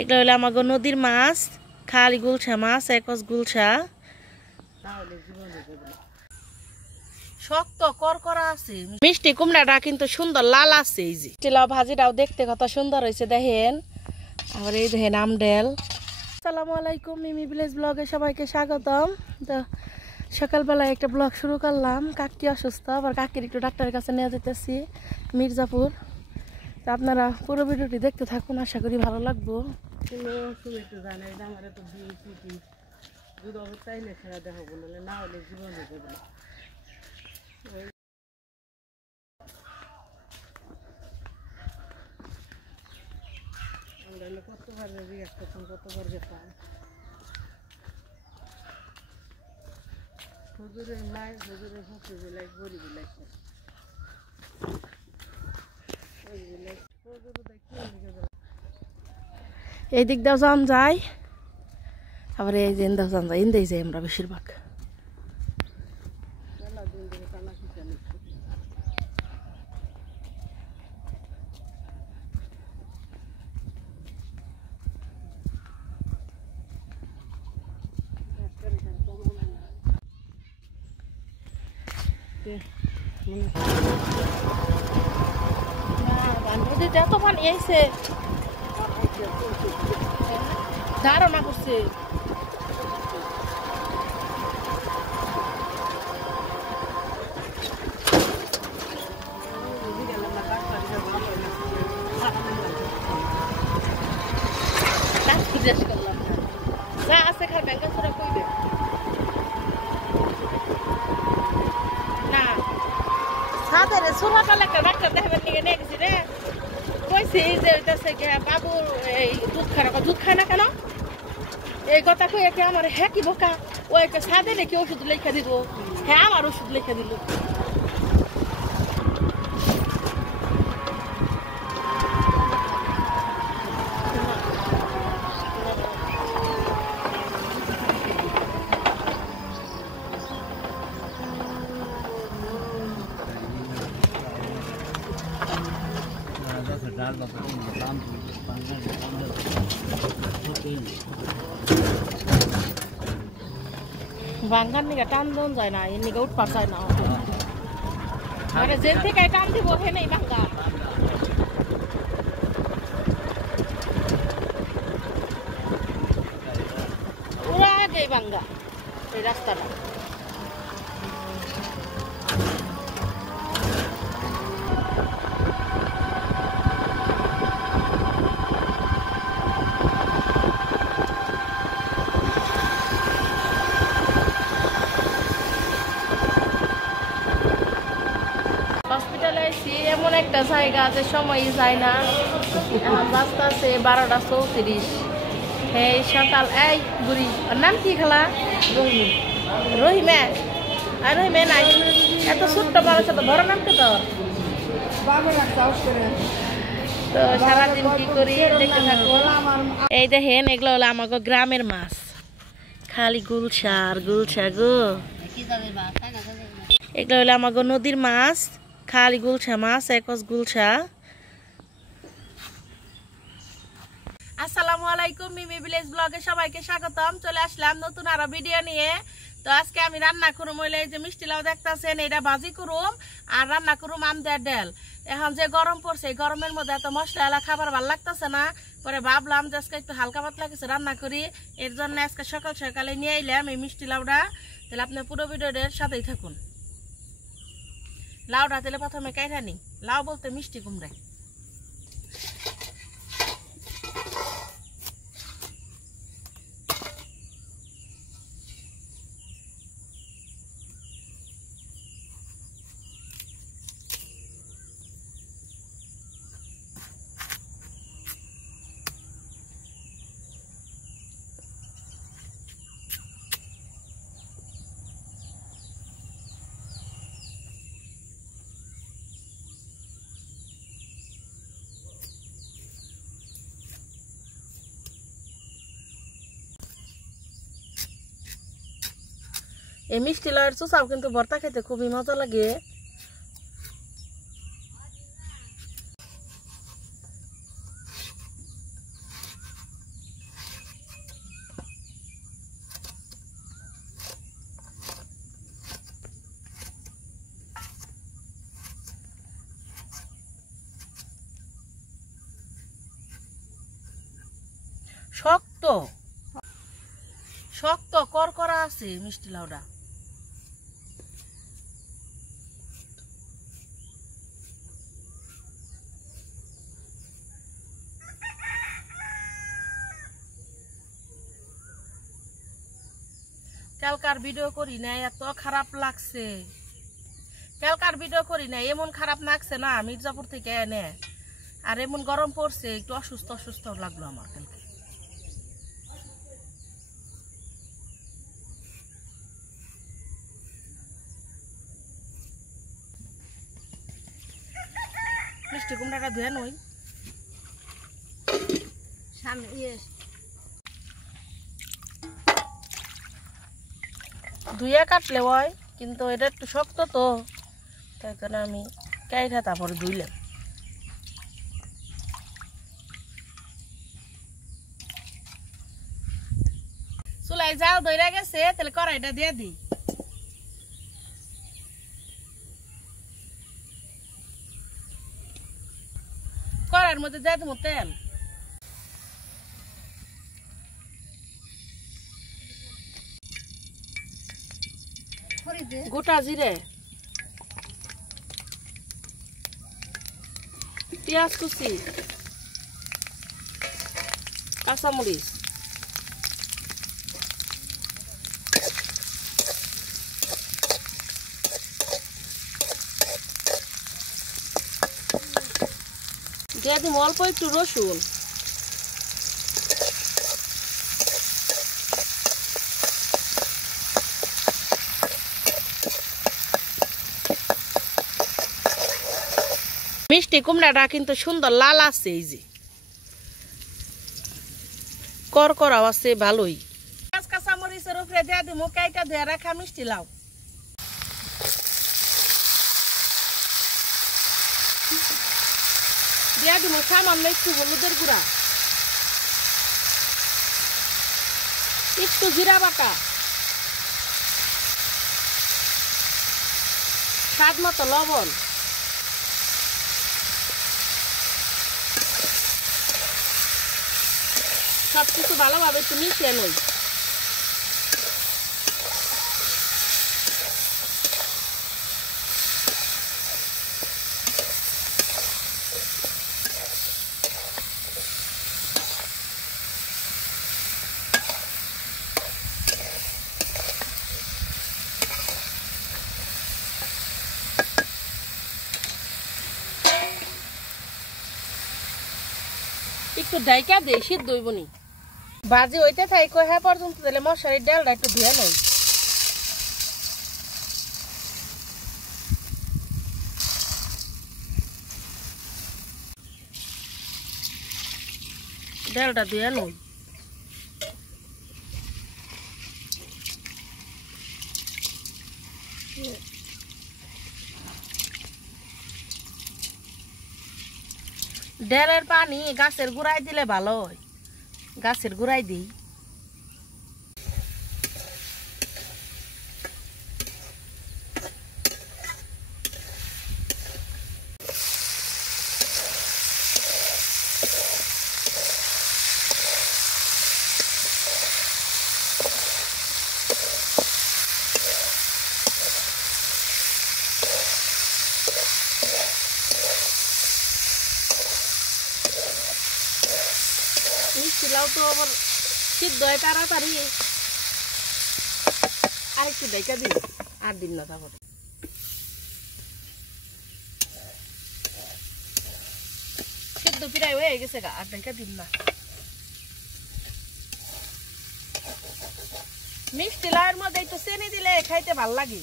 এগুলো হলো আমাগো নদীর মাছ, খালি গুলশা মাছ, একজ গুলশা। শক্ত করকরা আছে, মিষ্টি কুমড়াটা কিন্তু সুন্দর লাল আছে। এই যে লাউ ভাজিটাও দেখতে কত সুন্দর হয়েছে দেখেন। আবার এই দেখেন আমডেল। আসসালামু আলাইকুম, মিমি ভিলেজ ব্লগে সবাইকে স্বাগতম। তো সকালবেলায় একটা ব্লগ শুরু করলাম। কাকি অসুস্থ, আবার কাকির একটু ডাক্তারের কাছে নিয়ে যেতেছি মির্জাপুর। তো আপনারা পুরো ভিডিওটি দেখতে থাকুন, আশা করি ভালো লাগবো। কতবার কতবার গেতাম হুজুরের মায়ের হুজুরের হুজুর বিলাক গরিব লাগছে। এই দিক দাও যান যায়, আবার এই যে দাও যান যায়, ইন্দেই যাই আমরা বেশিরভাগ। নদীতে এত পানি আইছে, ধারণা করছে। যা আছে খার ব্যাংকা ছোড়া কইবে না। সাথে রে ছোড়াটা একটা ডাক্তার দেখাবেন নিয়ে নিয়ে গেছি রে। কইছি যে ওইটাছে বাবুর এই দুধ খায় না কেন, এই কথা কই একে আমার হ্যাঁ কি বোকা। ও একটা সাদে রেখে ওষুধ লেখা দিব, হ্যাঁ আমার ওষুধ লেখা দিল। বাঙ্গার নিকে টান দন যায় না, এর নিকে উঠপার যায় না। মানে যে থেকে টান দিব হে নেই বাঙ্গা। পুরা আগে বাঙ্গা এই রাস্তাটা। হসপিটালে আইছি এমন একটা জায়গা যে সময় যায় না। এখন বাজতে আছে 12:34। এই সকাল। এই বুড়ি ওর নাম কি খালা? রহিমে। আর রহিমে নাই, এত ছোট্ট মানুষ, তো বড় নাম তো তোর। তো সারাদিন কি করি দেখতে থাকবো। এই দেখেন এগুলো হলো আমাকে গ্রামের মাছ, খালি গুলশা আর গুলশা গো। এগুলো হলো আমাকে নদীর মাছ, খালি গুলশা মাছ, একজ গুলশা। আসসালামু আলাইকুম, মিমি ভিলেজ ব্লগে সবাইকে স্বাগতম। চলে আসলাম নতুন আরো ভিডিও নিয়ে। তো আজকে আমি রান্না করুম হইলে এই যে মিষ্টি লাউ দেখতেছেন, এটা ভাজি করুম আর রান্না করুম আমদের ডাল। এখন যে গরম পড়ছে, এই গরমের মধ্যে এত মশলা এলা খাবার ভালো লাগতেছে না। পরে ভাবলাম যে আজকে একটু হালকা পাতলা কিছু রান্না করি, এর জন্য আজকে সকাল সকালে নিয়ে এলাম এই মিষ্টি লাউটা। তাহলে আপনি পুরো ভিডিওটার সাথেই থাকুন। লাউটা তাহলে প্রথমে কাইটা নি। লাউ বলতে মিষ্টি কুমড়া। এই মিষ্টি লাউয়ের চুচাও কিন্তু ভর্তা খেতে খুবই মজা লাগে। শক্ত শক্ত করকরা আছে মিষ্টি লাউটা। কালকার ভিডিও করি না, এত খারাপ লাগছে। কালকার ভিডিও করি না, এমন খারাপ লাগছে না মির্জাপুর থেকে এনে। আর এমন গরম পড়ছে, একটু অসুস্থ অসুস্থ লাগলো আমার কালকে। মিষ্টি কুমড়াটা ধুয়ে নই ধুয়ে কাটলে হয়, কিন্তু এটা একটু শক্ত তো, তাই কারণে আমি কাইটা তারপরে ধুইলাম। চুলাই জাল ধরে গেছে, তাহলে কড়াইটা দিয়ে দিই। কড়াইয়ের মধ্যে দিয়ে দেবো তেল, গোটা জিরে, পেঁয়াজ কুচি, কাঁচামরিচ, দিয়ে দিব অল্প একটু রসুন, মিষ্টি কুমড়াটা কিন্তু সুন্দর লাল আছে, এই যে করকরাও আছে ভালোই। কাঁচামরিচের উপরে দিয়ে দিব কাইটা ধুয়ে রাখা মিষ্টি লাউ। দিয়ে দিব সামান্য একটু হলুদের গুঁড়া, একটু জিরা বাটা, স্বাদ মতো লবণ, সবকিছু ভালোভাবে একটু মিশিয়ে নই। একটু ডাইকা দিয়ে সিদ্ধ হইব নি, ভাজি হইতে থাইকো হ্যাঁ পর্যন্ত দিলে মশারির ডালটা একটু ধুয়ে নই। ডালটা ধুয়ে নই। ডালের পানি গাছের গুড়াই দিলে ভালো হয়, গাছের গুড়াই দিই। মিষ্টি লাউ তো আবার সিদ্ধ হয় তাড়াতাড়ি, আরেকটু ডাইকা দিন, আর দিন না তারপরে। সিদ্ধ প্রায় হয়ে গেছে গা, আর ডাইকা দিন না। মিষ্টি লাউয়ের মধ্যে একটু চিনি দিলে খাইতে ভাল লাগে।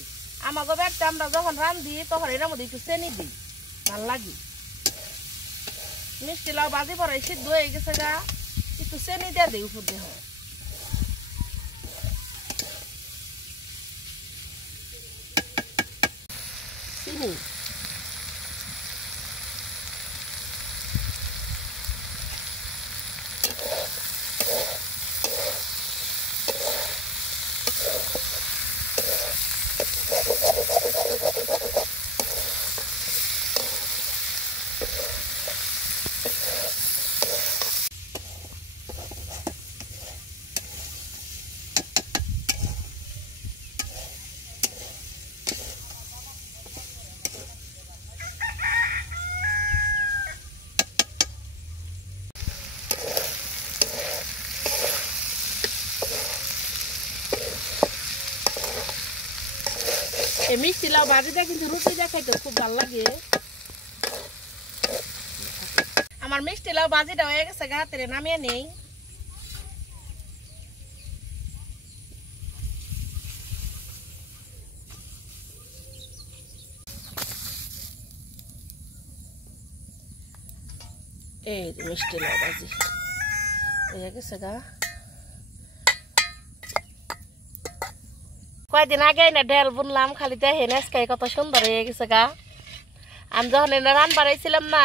আমাকে বাড়িতে আমরা যখন রান্ধি তখন এর মধ্যে একটু চিনি দিই, ভাল লাগে। মিষ্টি লাউ বাজি পরে সিদ্ধ হয়ে গেছে গা, একটু চিনি দিয়ে দিই উপর দিয়ে। চিনি এই মিষ্টি লাউ ভাজিটা কিন্তু রুটি দিয়ে খাইতে খুব ভালো লাগে। আমার মিষ্টি লাউ ভাজিটা হয়ে গেছে, হাতে নামিয়ে নেই। এই মিষ্টি লাউ ভাজি হয়ে গেছে গা। কয়দিন আগে না ঢেল বুনলাম, খালি দেখেন আজকে কত সুন্দর হয়ে গেছে গা। আমি যখন এনে রান বাড়াইছিলাম না,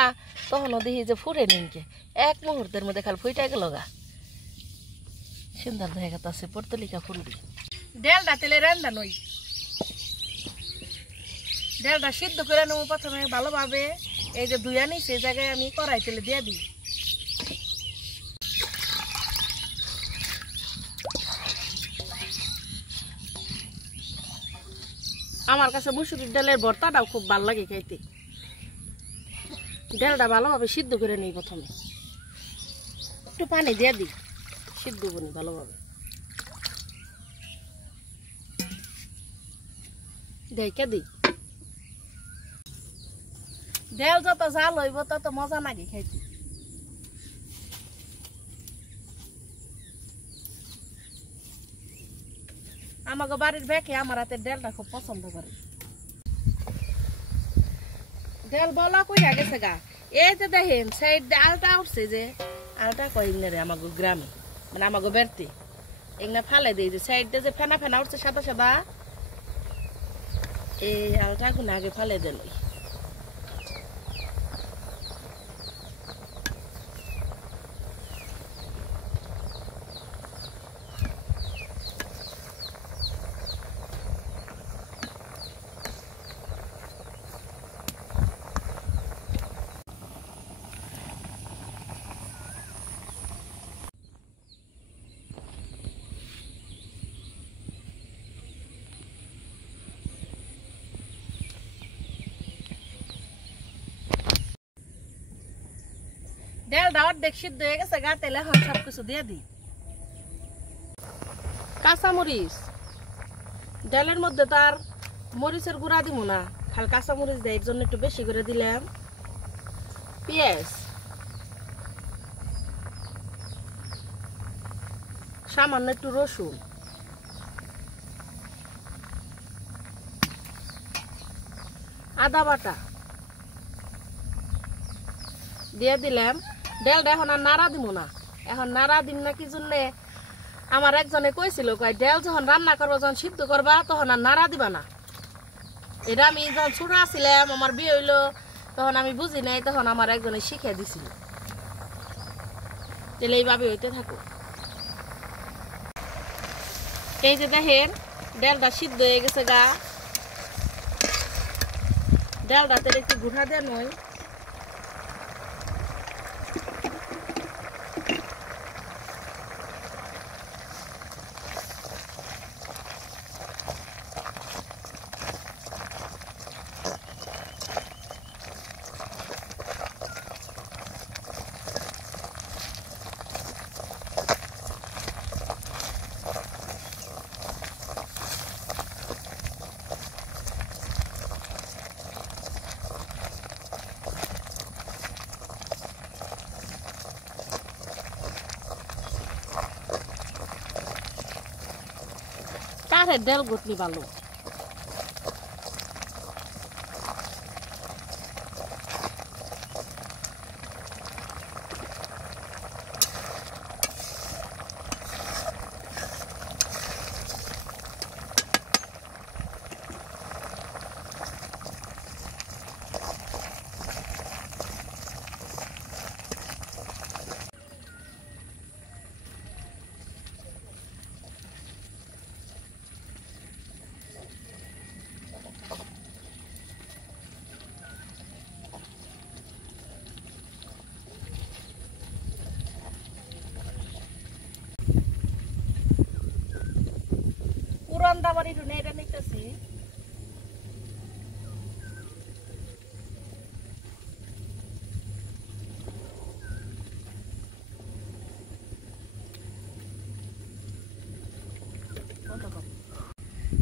তখনও দেখি যে ফুরে নিনকে এক মুহূর্তের মধ্যে খালি ফুইটা গেল গা। সুন্দর দেখা গেছে পর্তলিকা ফুলবি। ডেলটা তেলে রান্না নই, ডেলটা সিদ্ধ করে নেবো প্রথমে ভালোভাবে। এই যে ধুয়া নিই সেই জায়গায় আমি কড়াই তেলে দিয়ে দিই। আমার কাছে মুসুরির ডালের ভর্তাটাও খুব ভালো লাগে খাইতে। ডালটা ভালোভাবে সিদ্ধ করে নিই, প্রথমে একটু পানি দিয়ে দিই, সিদ্ধ করি ভালোভাবে। দেখে দিই, ডাল যত জাল হইব তত মজা লাগে খাইতে। আমাকে বাড়ির ব্যাকে আমার হাতের ডালটা খুব পছন্দ করে। ডাল বলা কইরা গেছে গা। এই যে দেখেন সাইড আলটা উঠছে, যে আলটা কইনে রে আমাকে গ্রামে, মানে আমাকে বেরতে এগুলা ফালে দিই। যে সাইড যে ফেনা ফেনা উঠছে সাদা সাদা, এই আলটা গুলো আগে ফালে দিল। ডাল দাওয়ার দেখ সিদ্ধ হয়ে গেছে গা, তেলে এখন সবকিছু দিয়ে দিই। কাঁচামরিচ, ডালের মধ্যে তার মরিচের গুঁড়া দিব না, খালি কাঁচামরিচ দেয়, এর জন্য একটু বেশি করে দিলাম। পেঁয়াজ, সামান্য একটু রসুন, আদা বাটা দিয়ে দিলাম। ডালটা এখন আর নাড়া দিব না, এখন নাড়া দিম না কি জন্যে, আমার একজনে কইছিল কয় ডাল যখন রান্না করবো, যখন সিদ্ধ করবা তখন আর নাড়া দিবা না। এটা আমি যখন ছোট ছিলাম, আমার বিয়ে হইলো, তখন আমি বুঝি নাই, তখন আমার একজনে শিখিয়ে দিছিল। তাহলে এইভাবে হইতে থাকো। এই যে দেখেন ডালটা সিদ্ধ হয়ে গেছে গা। ডালটা তেলে একটু গুঁড়া দিয়ে নয়, কাঠের ডাল গুটলি ভালো। পুরান দাবারি ঢুনে এটা নিতেছি।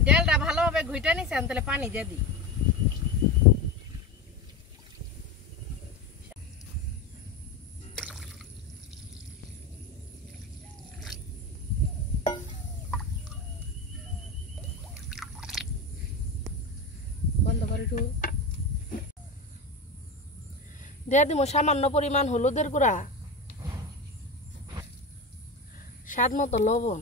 ডালটা ডালটা ভালোভাবে ঘুইটা নিছেন তাহলে পানি দিয়ে দিই। বন্ধ করে দিয়ে দিব সামান্য পরিমাণ হলুদের গুঁড়া, স্বাদ মতো লবণ,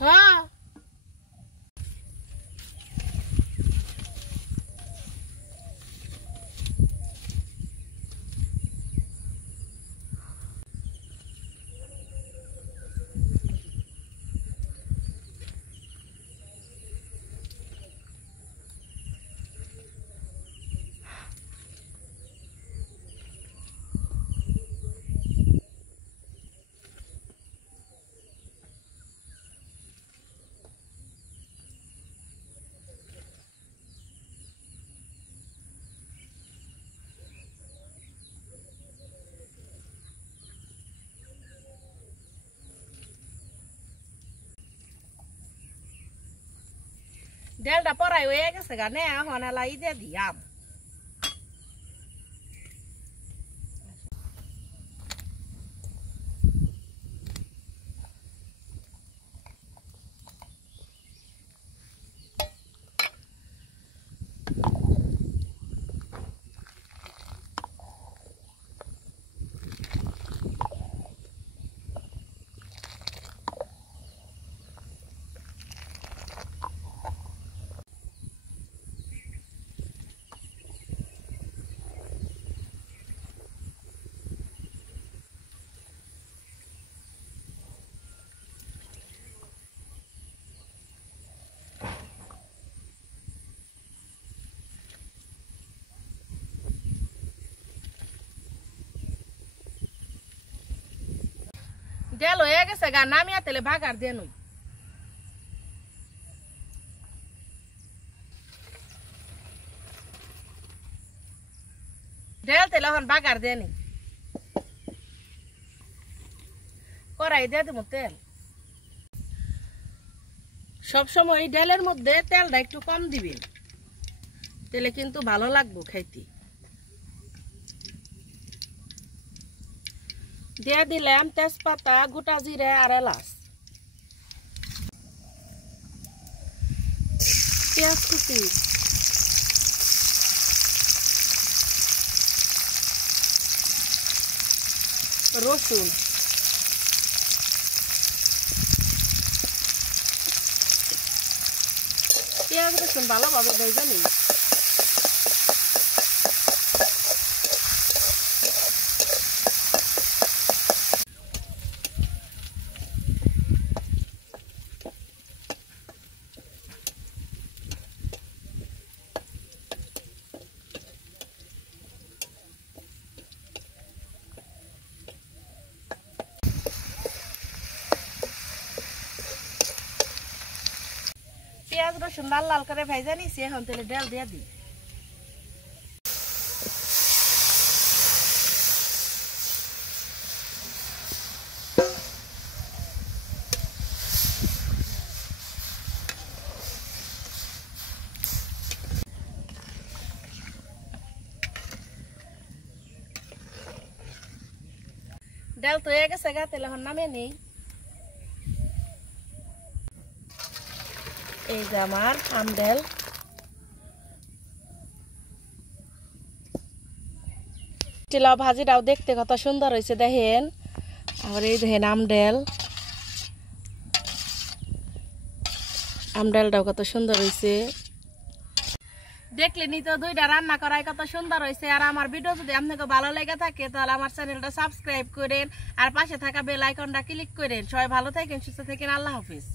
হ্যাঁ ডালটা পরাই হয়ে গেছে গানে এখন এলাই দিয়ে দিয়াম। ডাল হয়ে গেছে গা, নামিয়া তেলে ভাগার দিয়ে নই। ডাল তেলে এখন ভাগার দিয়ে নি, কড়াই দিয়ে দিব তেল। সবসময় এই ডালের মধ্যে তেলটা একটু কম দিবেন, তেলে কিন্তু ভালো লাগবে খাইতে। দিয়ে দিলাম তেজপাতা, গোটা জিরা আর এলাচ, পেঁয়াজ কুচি, রসুন, পেঁয়াজ রসুন ভালোভাবে ভেজে নিই। পেঁয়াজ রসুন লাল লাল করে ভেজে নিছি, এখন তেলে ডাল দিয়ে দিই। ডাল তো হয়ে গেছে গা, তেলে এখন নামিয়ে নেই। এই যে আমার আমডাল, লাউ ভাজিটাও দেখতে কত সুন্দর হয়েছে দেখেন। আর এই দেখেন আমডালটাও কত সুন্দর হয়েছে। দেখলেনি তো দুইটা রান্না করাই কত সুন্দর হয়েছে। আর আমার ভিডিও যদি আপনাকে ভালো লেগে থাকে তাহলে আমার চ্যানেলটা সাবস্ক্রাইব করেন আর পাশে থাকা বেল আইকনটা ক্লিক করেন। সবাই ভালো থাকেন, সুস্থ থাকেন, আল্লাহ হাফিজ।